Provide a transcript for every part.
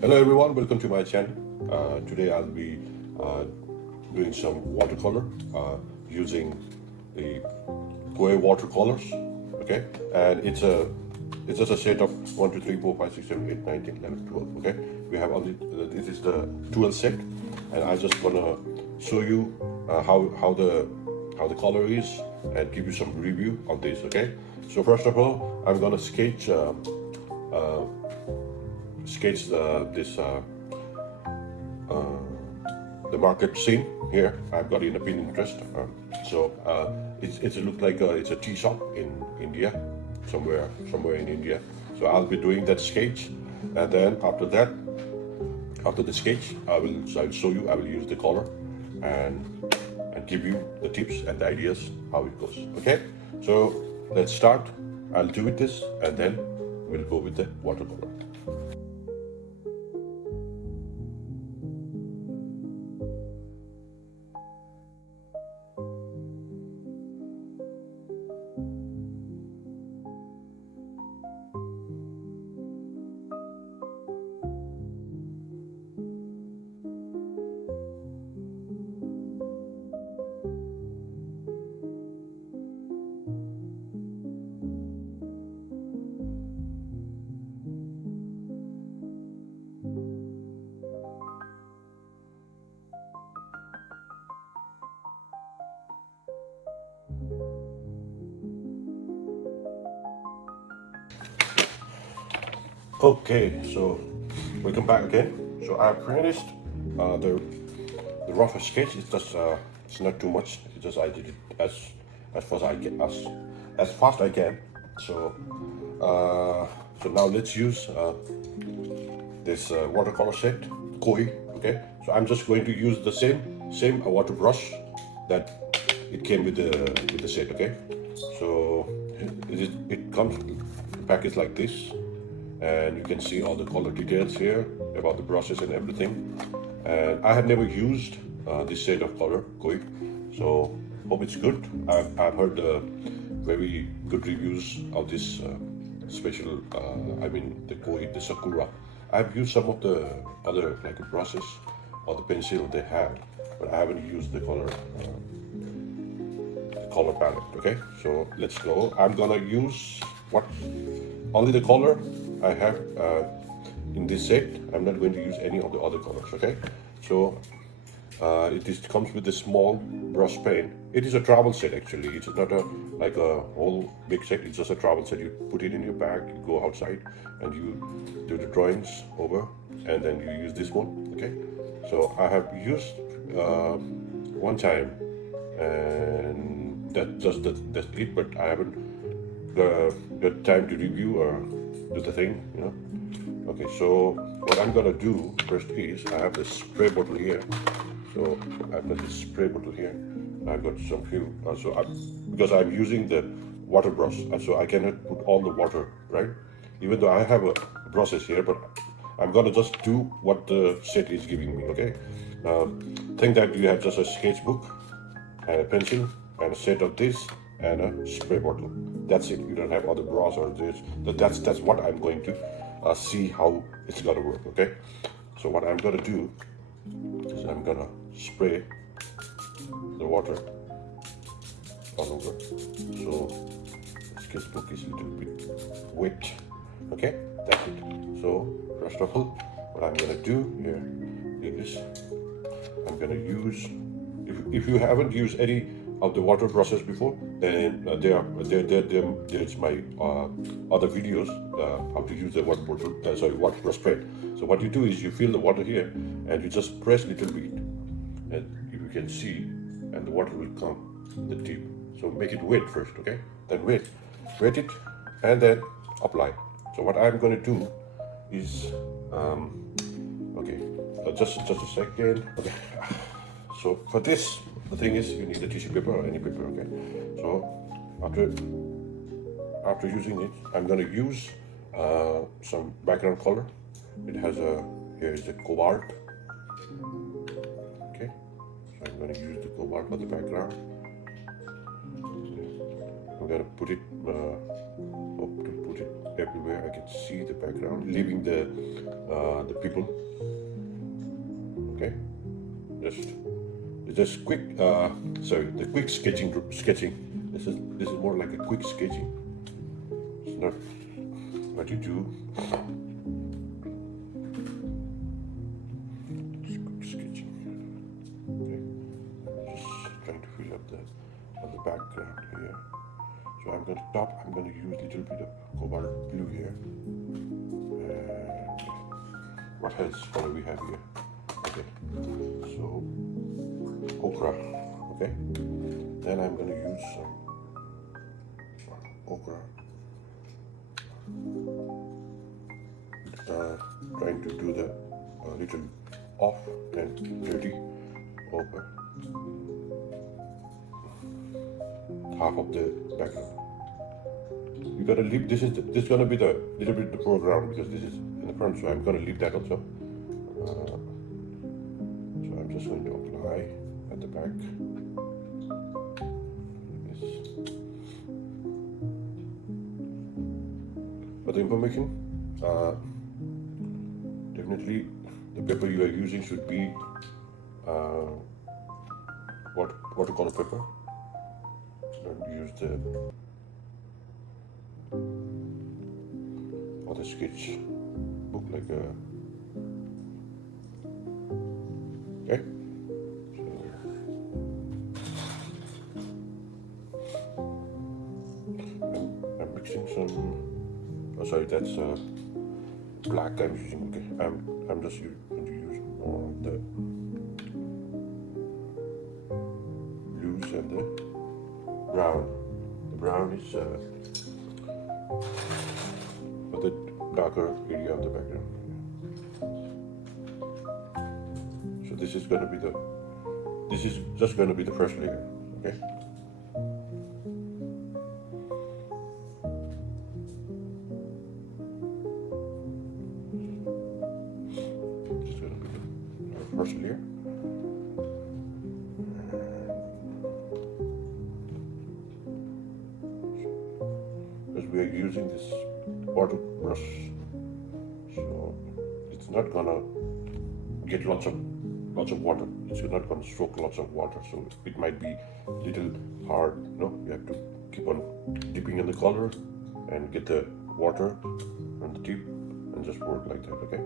Hello everyone, welcome to my channel. Today I'll be doing some watercolor using the watercolors. Okay, and it's just a set of 1, 2, 3, 4, 5, 6, 7, 8, 9, 10, 11, 12. Okay, we have only this is the 12 set, and I just wanna show you how the color is and give you some review of this. Okay, so first of all, I'm gonna sketch this the market scene here. I've got it in a Pinterest. It looks like it's a tea shop in India, somewhere in India. So I'll be doing that sketch, and then after the sketch, I'll show you. I will use the color and give you the tips and the ideas how it goes. Okay, so let's start. I'll do with this, and then we'll go with the watercolor. Okay, so welcome back again. So I finished the rough sketch. It's just it's not too much. It's just I did it as fast I can as fast I can. So so now let's use this watercolor set, koi. Okay, so I'm just going to use the same water brush that it came with the set. Okay, so it comes packaged like this. And you can see all the color details here about the brushes and everything. And I have never used this shade of color, koi, so hope it's good. I've heard very good reviews of this special, I mean the koi, the Sakura. I've used some of the other like brushes or the pencil they have, but I haven't used the color palette. Okay, so let's go. I'm gonna use only the color I have in this set. I'm not going to use any of the other colors. Okay, so it comes with a small brush pen. It is a travel set actually. It's not like a whole big set. It's just a travel set. You put it in your bag, you go outside, and you do the drawings over, and then you use this one. Okay, so I have used one time, and that's it. But I haven't got time to review or do the thing, you know. Okay, so what I'm gonna do first is I have this spray bottle here. So I've got this spray bottle here. I've got some few. Because I'm using the water brush, so I cannot put all the water, right? Even though I have a process here, but I'm gonna just do what the set is giving me. Okay. Think that you have just a sketchbook and a pencil and a set of this and a spray bottle. That's it. You don't have other bras or this. That's what I'm going to see how it's gonna work. Okay. So what I'm gonna do is I'm gonna spray the water all over. So the sketchbook is a little bit wet. Okay. That's it. So first of all, what I'm gonna do here is I'm gonna use. If you haven't used any of the water brushes before, then there's my other videos how to use the water brush pen. So what you do is you fill the water here and you just press a little bit, and you can see, and the water will come the tip. So make it wet first, okay? Then wet it, and then apply. So what I'm going to do is okay, just a second. Okay. So for this, the thing is you need a tissue paper or any paper, okay? So after using it, I'm gonna use some background color. It has here is the cobalt. Okay, so I'm gonna use the cobalt for the background. I'm gonna put it everywhere. I can see the background, leaving the people. Okay, just quick. Sorry, the quick sketching. This is more like a quick sketching. It's not what you do. It's quick sketching. Okay, just trying to fill up the background here. So I'm going to use a little bit of cobalt blue here. And what else color we have here? Okay, so ochre. Okay, then I'm going to use some ochre. Trying to do the little off and dirty ochre. Half of the background. You gotta leave. This is gonna be the little bit the foreground because this is in the front, so I'm gonna leave that also. So I'm just going to apply at the back. Yes. For the information, definitely the paper you are using should be watercolor paper. Don't use the other sketch book like a. Okay. I'm mixing some. Oh, sorry, that's black I'm using. Okay, I'm just going to use more of the blues and the brown. The brown is for the darker area of the background. So this is going to be this is just going to be the first layer. Okay. This is going to be the first layer. We are using this water brush, so it's not gonna get lots of water. It's not gonna soak lots of water, so it might be a little hard. No, you have to keep on dipping in the color and get the water on the tip and just work like that. Okay.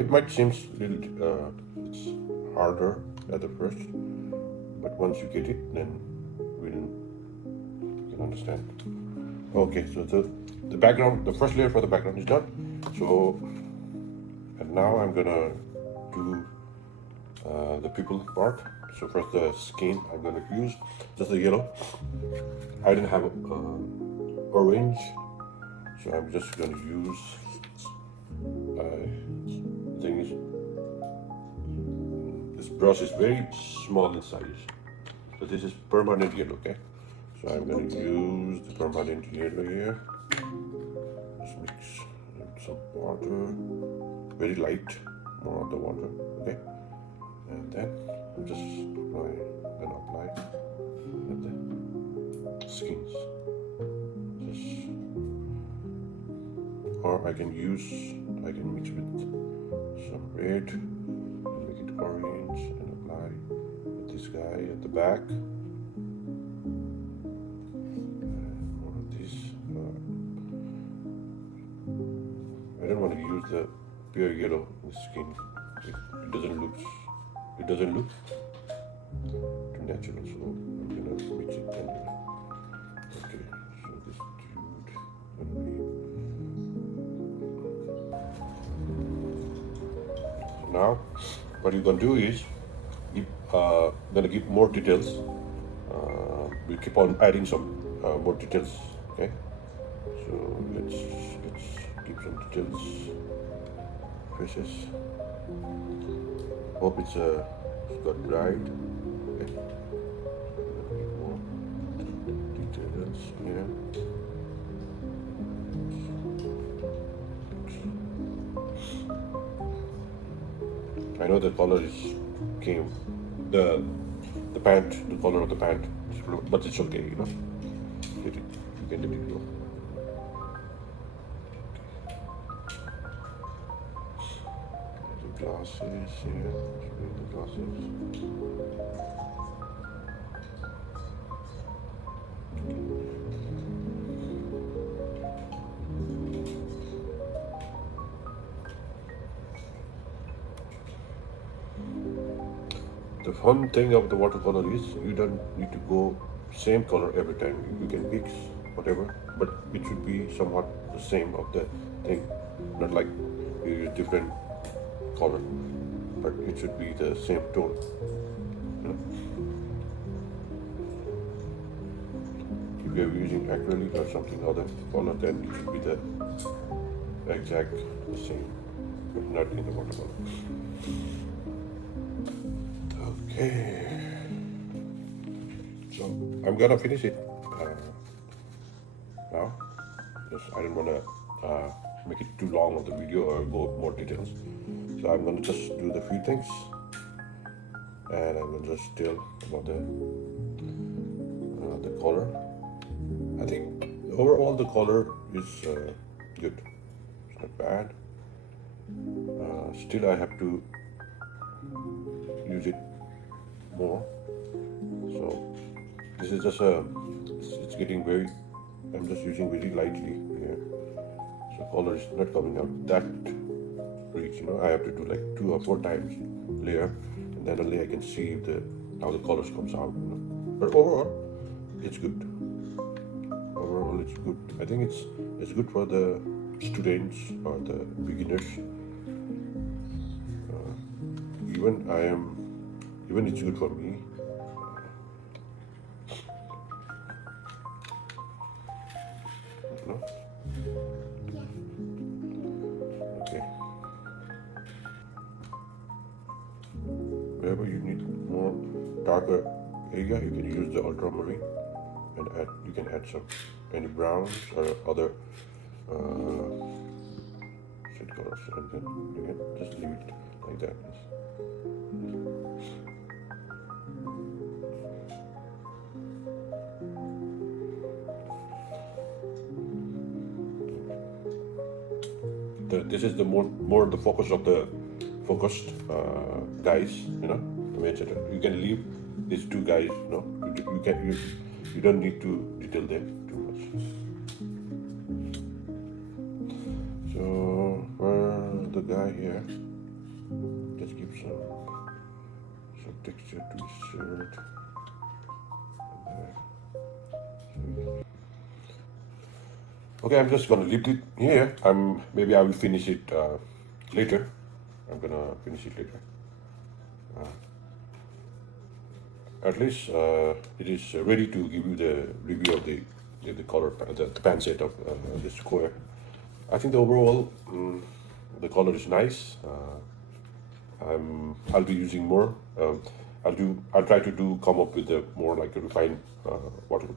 It might seem little it's harder at the first, but once you get it, then you can understand. Okay, so the background, the first layer for the background is done. So, and now I'm gonna do the people part. So first the skin, I'm gonna use just the yellow. I didn't have orange, so I'm just gonna use. The thing is, this brush is very small in size. So this is permanent yellow, okay? So I'm going to use the permanent yellow here. Just mix some water, very light, more of the water, okay? And then I'm just apply at the skins. Or I can mix with some red, make it orange, and apply with this guy at the back. I don't want to use the pure yellow in the skin. It doesn't look too natural, so I'm gonna mix it anyway. Okay, so this dude gonna be. So now, what you're gonna do is gonna give more details. We keep on adding some more details. Okay, so let's give some details. Faces. Hope it's got dried. Okay. More details here. I know the color came the pant, the color of the pant, but it's okay, you know. You can let it go. glasses here. The glasses. The fun thing of the watercolor is you don't need to go same color every time. You can mix whatever, but it should be somewhat the same of the thing, not like you use different color, but it should be the same tone. You know? If you're using acrylic or something other color, then it should be the exact same, but not in the watercolor. Okay, so I'm gonna finish it now. Just I don't wanna make it too long of the video or go more details. So I'm gonna just do the few things, and I'm gonna just tell about the color. I think overall the color is good. It's not bad. Still, I have to use it more. So this is just it's getting very, I'm just using very lightly here. So color is not coming out that rich, you know. I have to do like 2 or 4 times layer, and then only I can see how the colors comes out, you know. But overall, it's good. Overall, it's good. I think it's good for the students or the beginners. Even it's good for me. No? Okay. Wherever you need more darker area, you can use the ultramarine and you can add any browns or other shade colors, and then you can just leave it like that. This is the more the focus of the focused guys, you know. You can leave these 2 guys, you know. You don't need to detail them too much. So for the guy here, just give some texture to his shirt. Okay, I'm just gonna leave it here. Maybe I will finish it later. I'm gonna finish it later. At least it is ready to give you the review of the color, the pan set of the Sakura. I think the overall the color is nice. I'll be using more. I'll try to come up with a more like a refined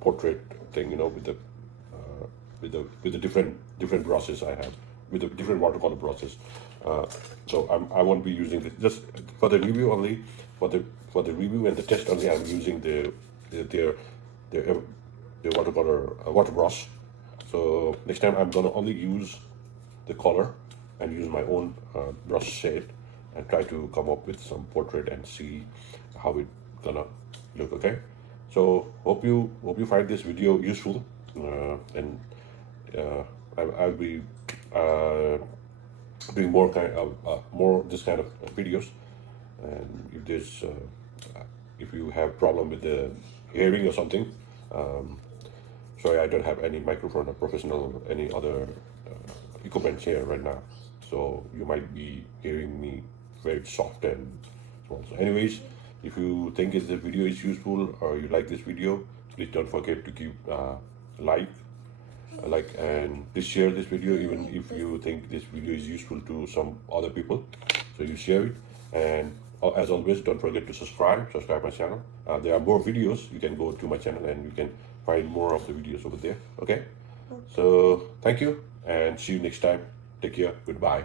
portrait thing, you know, with the different brushes I have, with the different watercolor brushes. So I won't be using it just for the review only. For the review and the test only, I'm using their watercolor water brush. So next time I'm gonna only use the color and use my own brush shade and try to come up with some portrait and see how it gonna look. Okay, so hope you find this video useful, and I'll be doing more this kind of videos. And if you have problem with the hearing or something, sorry, I don't have any microphone or professional any other equipment here right now, so you might be hearing me very soft and small. So anyways, if you think this video is useful or you like this video, please don't forget to give like and please share this video, even if you think this video is useful to some other people, so you share it. And as always, don't forget to subscribe my channel. There are more videos. You can go to my channel and you can find more of the videos over there. Okay, so thank you and see you next time. Take care. Goodbye.